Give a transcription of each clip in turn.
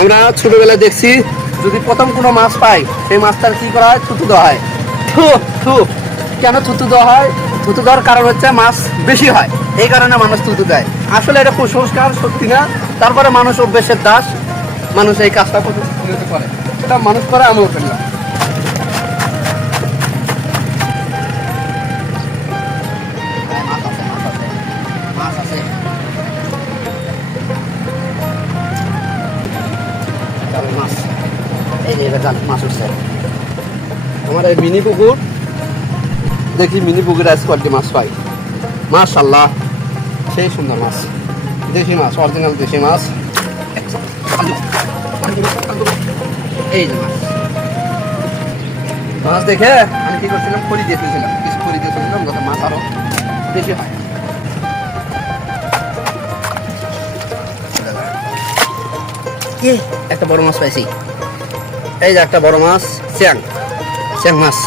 আমরা ছোটবেলায় দেখছি যদি প্রথম কোনো মাছ পাই সেই মাছটার কি করা হয়, থুতু দেওয়া হয়। থু কেন থুতু দেওয়া হয়? থুতু দেওয়ার কারণ হচ্ছে মাছ বেশি হয়, এই কারণে মানুষ থুতু দেয়। আসলে এটা কুসংস্কার, সত্যি না। তারপরে মানুষ অভ্যেসের দাস, মানুষ এই কাজটা করে, সেটা মানুষ করে, আমিও করলাম। মাছ উঠছে আমার এই মিনি পুকুর। দেখি মিনি পুকুরে আজ কয়েকটি মাছ পাই। মাশাআল্লাহ, সেই সুন্দর মাছ, দেশি মাছ, অরিজিনাল দেশি মাছ। এই যে মাছ, মাছ দেখে আমি কি করছিলাম, খড়ি দিয়ে ফেলছিলাম, কিছু খড়ি দিয়ে ফেলছিলাম যাতে মাছ আরো বেশি হয়। একটা বড় মাছ পাইছি, এই যে একটা বড় মাছ, চ্যাং মাছ।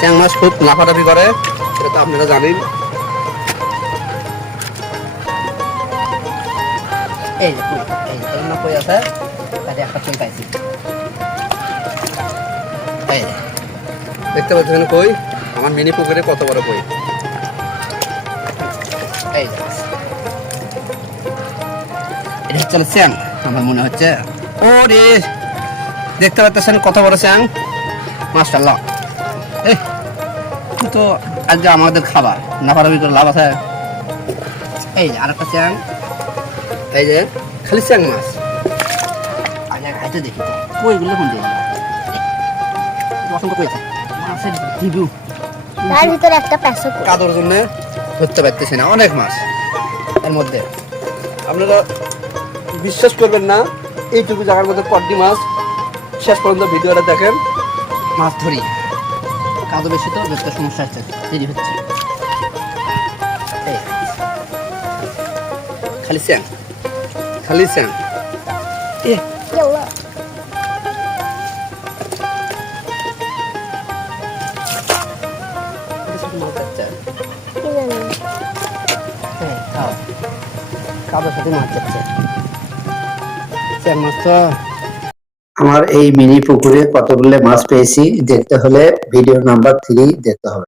চ্যাং মাছ খুব লাফালাফি করে, সেটা তো আপনারা জানেন। এই যে কই আছে, তাতে একটা কই পাইছি। এই দেখতে পাচ্ছেন কই, আমার মিনি পুকুরে কত বড় কই। এই যে এটা হচ্ছে চ্যাং, আমার মনে হচ্ছে। ও রে, দেখতে পাচ্ছেন কত বড় চ্যাং, মাশাআল্লাহ। এই তো আজকে আমাদের খাবার, লাফালাফি করে লাভ আছে। এই যে আরেকটা চ্যাং, এই যে খালি চ্যাং মাছ। হাইতে দেখি কইগুলো কোন দিকে অসংখ্য কই মাছের ঢিবু, তার ভিতরে একটা প্যাসো কাদর জন্য ধরতে পারতেছি না, অনেক মাছ এর মধ্যে। আপনারা বিশ্বাস করবেন না, এইটুকু জায়গার মধ্যে কড্ডি মাছ। শেষ পর্যন্ত ভিডিওটা দেখেন, মাছ ধরি। কাদো বেশি তো দেখতে সমস্যা হচ্ছে, দেরি হচ্ছে। খালি স্যাং, খালি স্যাং। কাদোর সাথে মাছ যাচ্ছে, স্যাং মাছ তো। আমার এই মিনি পুকুরে কতগুলো মাছ পেয়েছি দেখতে হলে ভিডিও নাম্বার 3 দেখতে হবে।